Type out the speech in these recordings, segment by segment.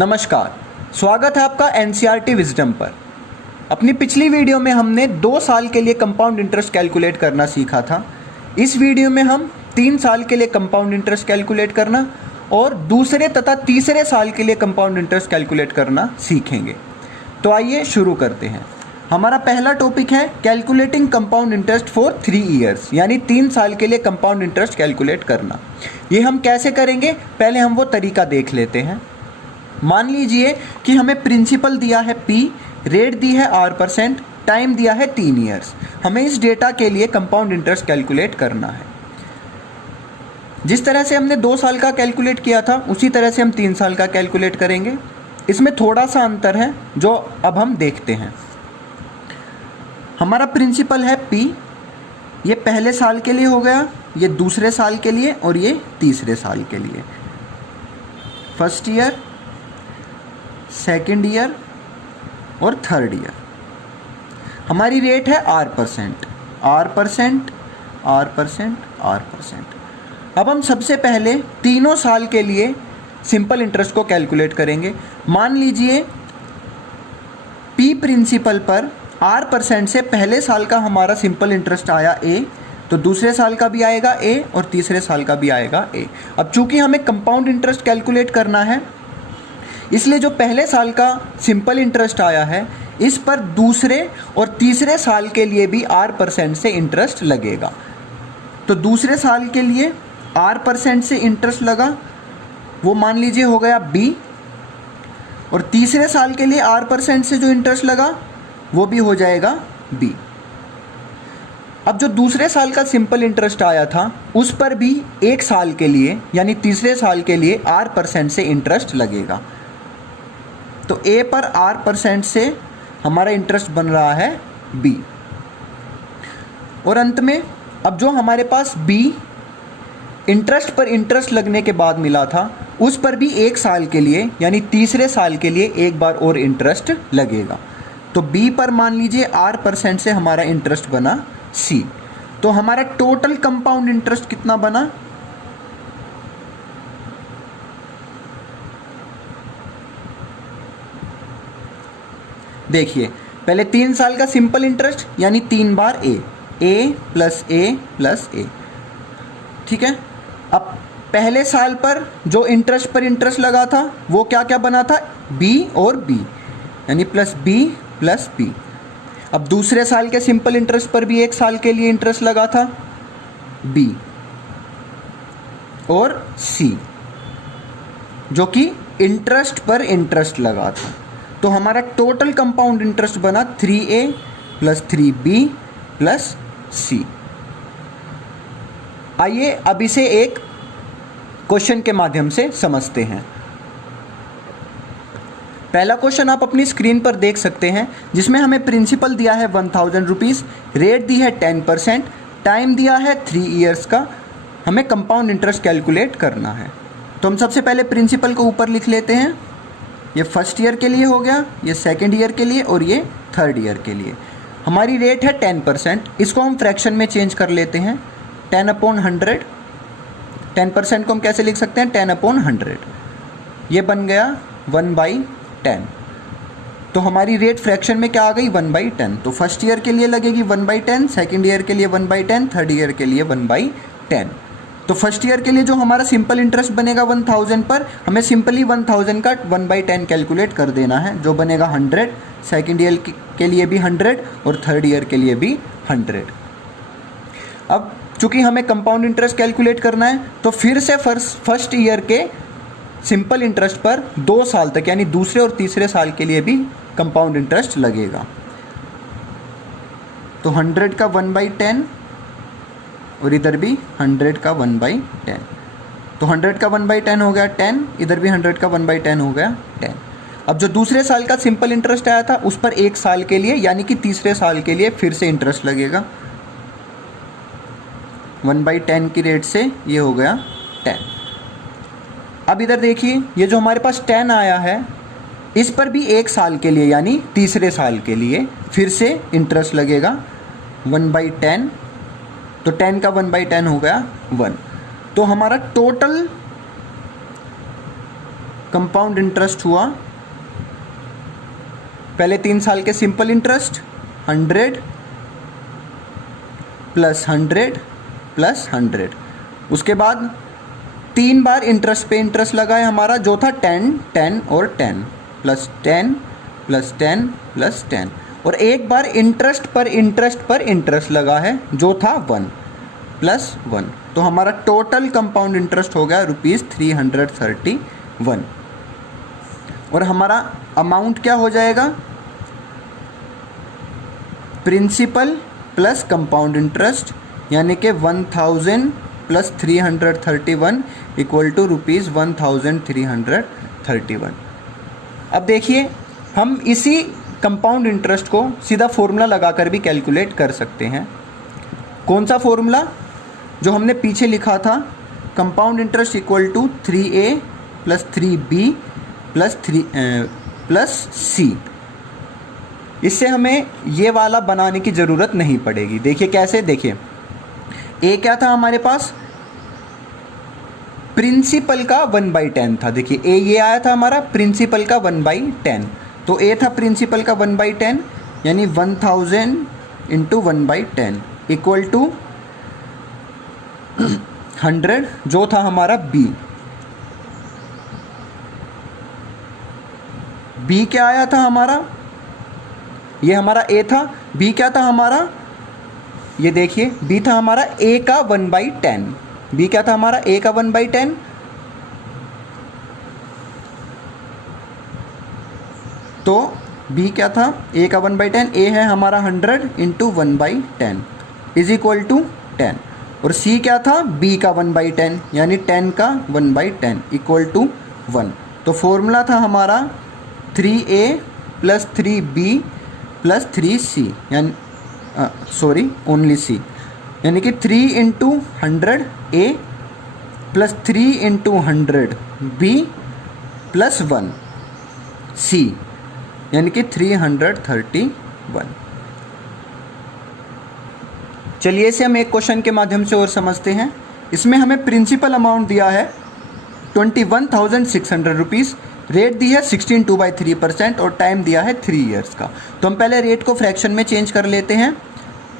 नमस्कार, स्वागत है आपका एनसीईआरटी विजडम पर। अपनी पिछली वीडियो में हमने 2 साल के लिए कंपाउंड इंटरेस्ट कैलकुलेट करना सीखा था। इस वीडियो में हम 3 साल के लिए कंपाउंड इंटरेस्ट कैलकुलेट करना और दूसरे तथा तीसरे साल के लिए कंपाउंड इंटरेस्ट कैलकुलेट करना सीखेंगे। तो आइए शुरू करते हैं। हमारा पहला टॉपिक है calculating compound interest for 3 years, यानी 3 साल के लिए कंपाउंड इंटरेस्ट कैलकुलेट करना। ये हम कैसे करेंगे, पहले हम वो तरीका देख लेते हैं। मान लीजिए कि हमें प्रिंसिपल दिया है P, रेट दी है R%, टाइम दिया है 3 ईयर्स। हमें इस डेटा के लिए कंपाउंड इंटरेस्ट कैलकुलेट करना है। जिस तरह से हमने 2 साल का कैलकुलेट किया था उसी तरह से हम 3 साल का कैलकुलेट करेंगे। इसमें थोड़ा सा अंतर है जो अब हम देखते हैं। हमारा प्रिंसिपल है P, ये पहले साल के लिए हो गया, ये दूसरे साल के लिए और ये तीसरे साल के लिए। फर्स्ट ईयर, सेकेंड ईयर और थर्ड ईयर। हमारी रेट है R%। अब हम सबसे पहले तीनों साल के लिए सिंपल इंटरेस्ट को कैलकुलेट करेंगे। मान लीजिए P प्रिंसिपल पर R% से पहले साल का हमारा सिंपल इंटरेस्ट आया A, तो दूसरे साल का भी आएगा A और तीसरे साल का भी आएगा A। अब चूंकि हमें कंपाउंड इंटरेस्ट कैलकुलेट करना है, इसलिए जो पहले साल का सिंपल इंटरेस्ट आया है इस पर दूसरे और तीसरे साल के लिए भी R% से इंटरेस्ट लगेगा। तो दूसरे साल के लिए R% से इंटरेस्ट लगा, वो मान लीजिए हो गया B, और तीसरे साल के लिए R% से जो इंटरेस्ट लगा वो भी हो जाएगा B। अब जो दूसरे साल का सिंपल इंटरेस्ट आया था उस पर भी 1 साल के लिए यानी तीसरे साल के लिए R% से इंटरेस्ट लगेगा। तो A पर R% से हमारा इंटरेस्ट बन रहा है B। और अंत में अब जो हमारे पास B इंटरेस्ट पर इंटरेस्ट लगने के बाद मिला था उस पर भी 1 साल के लिए यानी तीसरे साल के लिए एक बार और इंटरेस्ट लगेगा। तो B पर मान लीजिए R% से हमारा इंटरेस्ट बना C। तो हमारा टोटल कंपाउंड इंटरेस्ट कितना बना, देखिए पहले 3 साल का सिंपल इंटरेस्ट यानी 3 बार A प्लस A। ठीक है। अब पहले साल पर जो इंटरेस्ट पर इंटरेस्ट लगा था वो क्या क्या बना था, B और B, यानी प्लस B प्लस B। अब दूसरे साल के सिंपल इंटरेस्ट पर भी 1 साल के लिए इंटरेस्ट लगा था B और C, जो कि इंटरेस्ट पर इंटरेस्ट लगा था। तो हमारा टोटल कंपाउंड इंटरेस्ट बना 3A plus 3B plus C। आइए अब इसे एक क्वेश्चन के माध्यम से समझते हैं। पहला क्वेश्चन आप अपनी स्क्रीन पर देख सकते हैं, जिसमें हमें प्रिंसिपल दिया है 1000 रुपीज़, रेट दी है 10%, टाइम दिया है 3 ईयर्स का। हमें कंपाउंड इंटरेस्ट कैलकुलेट करना है। तो हम सबसे पहले प्रिंसिपल को ऊपर लिख लेते हैं। ये फर्स्ट ईयर के लिए हो गया, ये सेकेंड ईयर के लिए और ये थर्ड ईयर के लिए। हमारी रेट है 10%। इसको हम फ्रैक्शन में चेंज कर लेते हैं, 10/100। 10% को हम कैसे लिख सकते हैं, 10/100। ये बन गया 1/10। तो हमारी रेट फ्रैक्शन में क्या आ गई, 1/10। तो फर्स्ट ईयर के लिए लगेगी 1/10, सेकेंड ईयर के लिए 1/10, थर्ड ईयर के लिए 1/10। तो फर्स्ट ईयर के लिए जो हमारा सिंपल इंटरेस्ट बनेगा 1000 पर, हमें सिंपली 1000 का 1/10 कैलकुलेट कर देना है, जो बनेगा 100। सेकेंड ईयर के लिए भी 100 और थर्ड ईयर के लिए भी 100। अब चूंकि हमें कंपाउंड इंटरेस्ट कैलकुलेट करना है तो फिर से फर्स्ट ईयर के सिंपल इंटरेस्ट पर 2 साल तक यानी दूसरे और तीसरे साल के लिए भी कंपाउंड इंटरेस्ट लगेगा। तो 100 का 1/10 और इधर भी 100 का 1/10। तो 100 का 1/10 हो गया 10, इधर भी 100 का 1/10 हो गया 10। अब जो दूसरे साल का सिंपल इंटरेस्ट आया था उस पर 1 साल के लिए यानी कि तीसरे साल के लिए फिर से इंटरेस्ट लगेगा। 1/10 की रेट से ये हो गया 10। अब इधर देखिए, ये जो हमारे पास 10 आया है इस पर भी 1 साल के लिए यानी तीसरे साल के लिए फिर से इंटरेस्ट लगेगा 1/10। तो 10 का 1/10 हो गया 1। तो हमारा टोटल कंपाउंड इंटरेस्ट हुआ, पहले 3 साल के सिंपल इंटरेस्ट 100 प्लस 100 प्लस 100, उसके बाद 3 बार इंटरेस्ट पे इंटरेस्ट लगा है हमारा, जो था 10 10 और 10 प्लस 10 प्लस 10 प्लस 10, और एक बार इंटरेस्ट पर इंटरेस्ट लगा है जो था 1 प्लस 1। तो हमारा टोटल कंपाउंड इंटरेस्ट हो गया ₹331, और हमारा अमाउंट क्या हो जाएगा, प्रिंसिपल प्लस कंपाउंड इंटरेस्ट, यानी कि 1000 प्लस 331 इक्वल टू ₹1331। अब देखिए हम इसी कंपाउंड इंटरेस्ट को सीधा फॉर्मूला लगाकर भी कैलकुलेट कर सकते हैं। कौन सा फॉर्मूला, जो हमने पीछे लिखा था, compound interest equal to 3A plus 3B plus C। इससे हमें ये वाला बनाने की ज़रूरत नहीं पड़ेगी। देखिए कैसे, देखिए A क्या था हमारे पास, प्रिंसिपल का 1/10 था। देखिए A ये आया था हमारा प्रिंसिपल का 1/10, तो A था प्रिंसिपल का 1/10, यानी 1000 इंटू 1/10 इक्वल टू 100, जो था हमारा B। B क्या आया था हमारा, ये हमारा A था, B क्या था हमारा, ये देखिए B था हमारा A का 1/10, B क्या था हमारा A का 1/10, तो B क्या था A का 1/10, A है हमारा 100 इंटू 1/10 इज इक्वल टू 10, और C क्या था B का 1/10, यानी 10 का 1/10 इक्वल टू 1। तो फॉर्मूला था हमारा 3A plus 3B plus 3C, यानी ओनली C, यानी कि 3 into 100 A plus 3 into 100 B plus 1 C, यानी कि 331। चलिए इसे हम एक क्वेश्चन के माध्यम से और समझते हैं। इसमें हमें प्रिंसिपल अमाउंट दिया है 21,600 रुपीज़, रेट दी है 16/3% और टाइम दिया है 3 इयर्स का। तो हम पहले रेट को फ्रैक्शन में चेंज कर लेते हैं।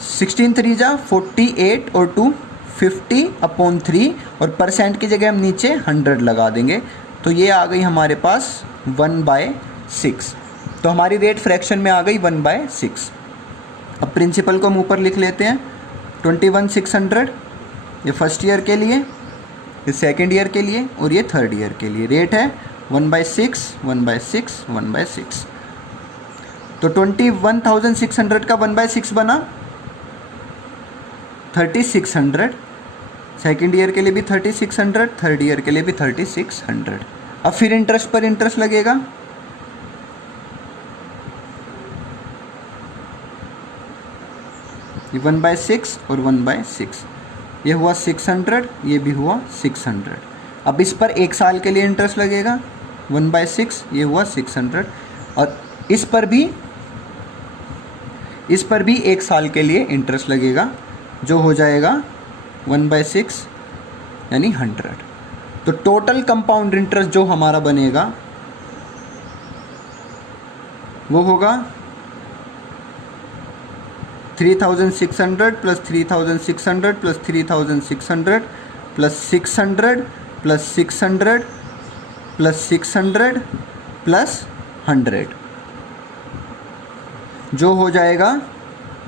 16 3 जा 48 और 2 50/3, और परसेंट की जगह हम नीचे 100 लगा देंगे, तो ये आ गई हमारे पास 1/6। तो हमारी रेट फ्रैक्शन में आ गई 1/6। अब प्रिंसिपल को हम ऊपर लिख लेते हैं 21,600, ये फर्स्ट ईयर के लिए, ये सेकेंड ईयर के लिए, और ये थर्ड ईयर के लिए। रेट है 1/6 1/6 1/6। तो 21,600 का 1/6 बना 3600, सेकेंड ईयर के लिए भी 3600, थर्ड ईयर के लिए भी 3600। अब फिर इंटरेस्ट पर इंटरेस्ट लगेगा, ये 1/6 और 1/6, ये हुआ 600, ये भी हुआ 600। अब इस पर 1 साल के लिए इंटरेस्ट लगेगा 1/6, ये हुआ 600, और इस पर भी 1 साल के लिए इंटरेस्ट लगेगा, जो हो जाएगा 1/6 यानी 100। तो टोटल कंपाउंड इंटरेस्ट जो हमारा बनेगा वो होगा 3,600 plus 3,600 plus 3,600 plus 600 plus 600 plus 600 plus 100, जो हो जाएगा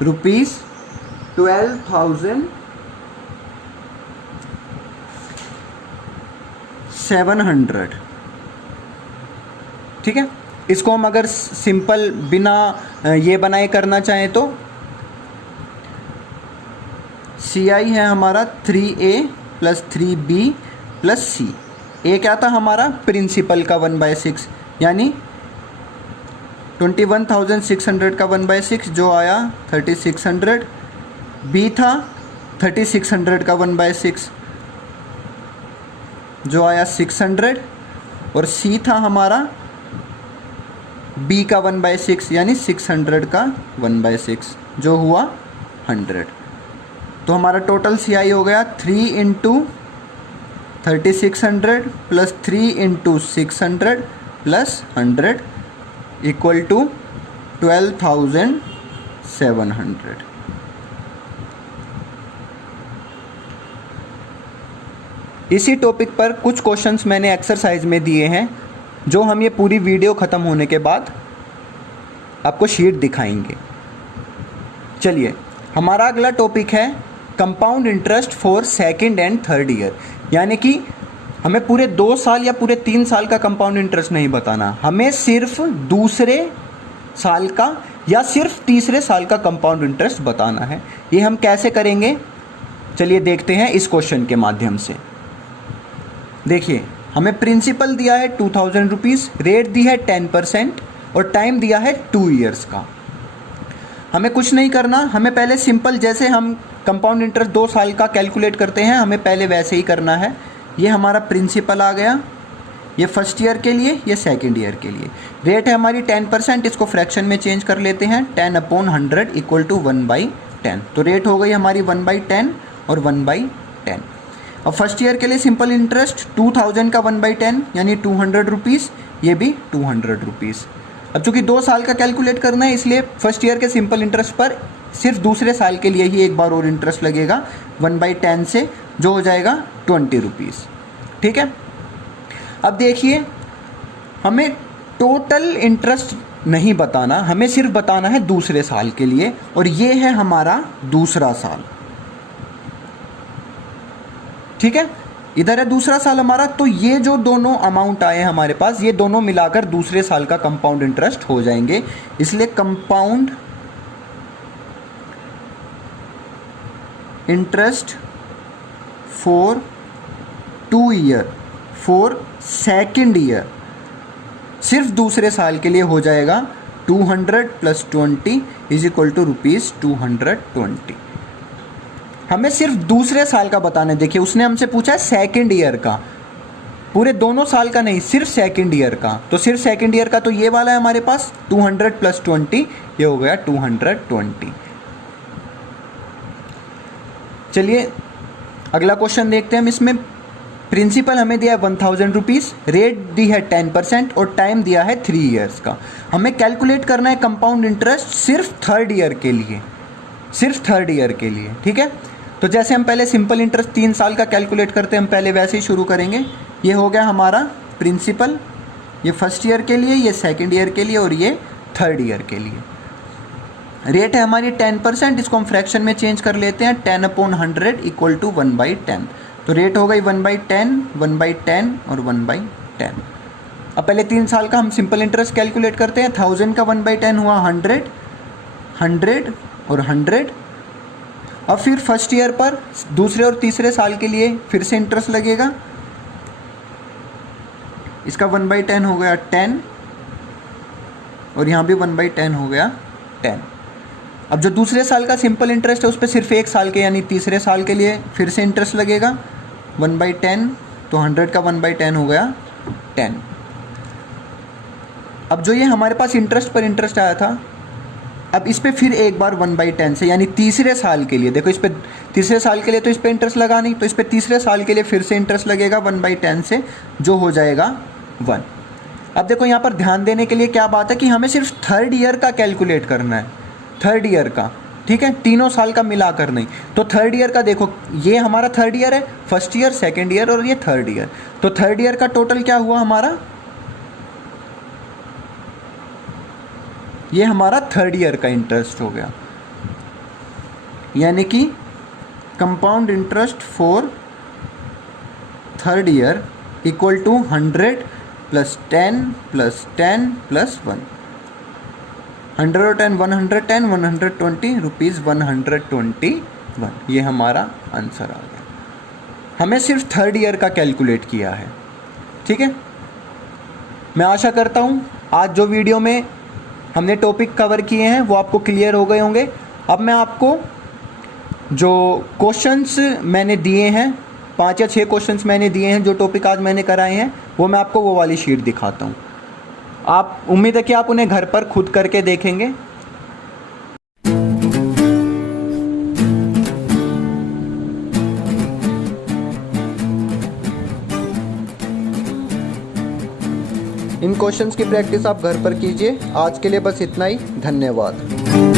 ₹12,700। ठीक है, इसको हम अगर सिंपल बिना ये बनाए करना चाहें तो CI है हमारा 3A plus 3B plus C। A क्या था हमारा प्रिंसिपल का 1/6, यानी 21,600 का 1/6 जो आया 3600। B था 3600 का 1/6 जो आया 600, और C था हमारा B का 1/6 यानी 600 का 1/6 जो हुआ 100। तो हमारा टोटल CI हो गया 3 into 3600 plus 3 into 600 plus 100 equal to 12,700। इसी टॉपिक पर कुछ क्वेश्चंस मैंने एक्सरसाइज में दिए हैं जो हम ये पूरी वीडियो ख़त्म होने के बाद आपको शीट दिखाएंगे। चलिए, हमारा अगला टॉपिक है compound interest for second and third year. यानी कि हमें पूरे 2 साल या पूरे 3 साल का कंपाउंड इंटरेस्ट नहीं बताना, हमें सिर्फ दूसरे साल का या सिर्फ तीसरे साल का कंपाउंड इंटरेस्ट बताना है। ये हम कैसे करेंगे, चलिए देखते हैं इस क्वेश्चन के माध्यम से। देखिए, हमें प्रिंसिपल दिया है 2000 रुपीज़, रेट दी है 10% और टाइम दिया है 2 ईयर्स का। हमें कुछ नहीं करना, हमें पहले सिंपल जैसे हम कंपाउंड इंटरेस्ट 2 साल का कैलकुलेट करते हैं, हमें पहले वैसे ही करना है। ये हमारा प्रिंसिपल आ गया, ये फर्स्ट ईयर के लिए, ये सेकंड ईयर के लिए। रेट है हमारी 10%, इसको फ्रैक्शन में चेंज कर लेते हैं। 10/100 इक्वल टू 1/10। तो रेट हो गई हमारी 1/10 और 1/10। अब फर्स्ट ईयर के लिए सिंपल इंटरेस्ट 2000 का 1/10 यानी 200 रुपीज़, ये भी 200 रुपीज़। अब चूँकि 2 साल का कैलकुलेट करना है, इसलिए फर्स्ट ईयर के सिंपल इंटरेस्ट पर सिर्फ दूसरे साल के लिए ही एक बार और इंटरेस्ट लगेगा 1/10 से, जो हो जाएगा 20 रुपीज़। ठीक है। अब देखिए, हमें टोटल इंटरेस्ट नहीं बताना, हमें सिर्फ बताना है दूसरे साल के लिए, और ये है हमारा दूसरा साल। ठीक है, इधर है दूसरा साल हमारा। तो ये जो दोनों अमाउंट आए हैं हमारे पास, ये दोनों मिलाकर दूसरे साल का कंपाउंड इंटरेस्ट हो जाएंगे। इसलिए compound interest for 2 year for second year, सिर्फ दूसरे साल के लिए हो जाएगा 200 + 20 इज इक्वल टू ₹220। हमें सिर्फ दूसरे साल का बताना है। देखिए, उसने हमसे पूछा है सेकेंड ईयर का, पूरे दोनों साल का नहीं, सिर्फ सेकेंड ईयर का। तो सिर्फ सेकेंड ईयर का तो ये वाला है हमारे पास 200 + 20, ये हो गया 220। चलिए अगला क्वेश्चन देखते हैं हम। इसमें प्रिंसिपल हमें दिया है 1000 रुपीज़, रेट दी है 10% और टाइम दिया है 3 ईयर्स का। हमें कैलकुलेट करना है कंपाउंड इंटरेस्ट सिर्फ थर्ड ईयर के लिए, सिर्फ थर्ड ईयर के लिए। ठीक है, तो जैसे हम पहले सिंपल इंटरेस्ट 3 साल का कैलकुलेट करते हैं, हम पहले वैसे ही शुरू करेंगे। ये हो गया हमारा प्रिंसिपल, ये फर्स्ट ईयर के लिए, ये सेकेंड ईयर के लिए और ये थर्ड ईयर के लिए। रेट है हमारी 10%, इसको हम फ्रैक्शन में चेंज कर लेते हैं। 10/100 इक्वल टू 1/10। तो रेट हो गई 1/10, 1/10 और 1/10। अब पहले 3 साल का हम सिंपल इंटरेस्ट कैलकुलेट करते हैं। 1000 का 1/10 हुआ 100, 100 और 100। अब फिर फर्स्ट ईयर पर दूसरे और तीसरे साल के लिए फिर से इंटरेस्ट लगेगा। इसका 1/10 हो गया 10 और यहाँ भी 1/10 हो गया 10। अब जो दूसरे साल का सिंपल इंटरेस्ट है उस पर सिर्फ 1 साल के यानी तीसरे साल के लिए फिर से इंटरेस्ट लगेगा 1/10। तो 100 का 1/10 हो गया 10। अब जो ये हमारे पास इंटरेस्ट पर इंटरेस्ट आया था, अब इस पर फिर एक बार 1/10 से यानी तीसरे साल के लिए, देखो इस पर तीसरे साल के लिए तो इस पर इंटरेस्ट लगा नहीं, तो इस पर तीसरे साल के लिए फिर से इंटरेस्ट लगेगा 1/10 से, जो हो जाएगा 1। अब देखो यहाँ पर ध्यान देने के लिए क्या बात है कि हमें सिर्फ थर्ड ईयर का कैलकुलेट करना है, थर्ड ईयर का। ठीक है, तीनों साल का मिलाकर नहीं। तो थर्ड ईयर का देखो, ये हमारा थर्ड ईयर है, फर्स्ट ईयर, सेकेंड ईयर और ये थर्ड ईयर। तो थर्ड ईयर का टोटल क्या हुआ हमारा, ये हमारा थर्ड ईयर का इंटरेस्ट हो गया। यानी कि compound interest for third year equal to 100 + 10 + 10 + 1। 100 और 10 110, 120 रुपीज़ 121। ये हमारा आंसर आ गया। हमें सिर्फ थर्ड ईयर का कैलकुलेट किया है। ठीक है, मैं आशा करता हूँ आज जो वीडियो में हमने टॉपिक कवर किए हैं वो आपको क्लियर हो गए होंगे। अब मैं आपको जो क्वेश्चंस मैंने दिए हैं, 5 या 6 क्वेश्चंस मैंने दिए हैं, जो टॉपिक आज मैंने कराए हैं, वो मैं आपको वो वाली शीट दिखाता हूँ। आप उम्मीद है कि आप उन्हें घर पर खुद करके देखेंगे। इन क्वेश्चंस की प्रैक्टिस आप घर पर कीजिए। आज के लिए बस इतना ही, धन्यवाद।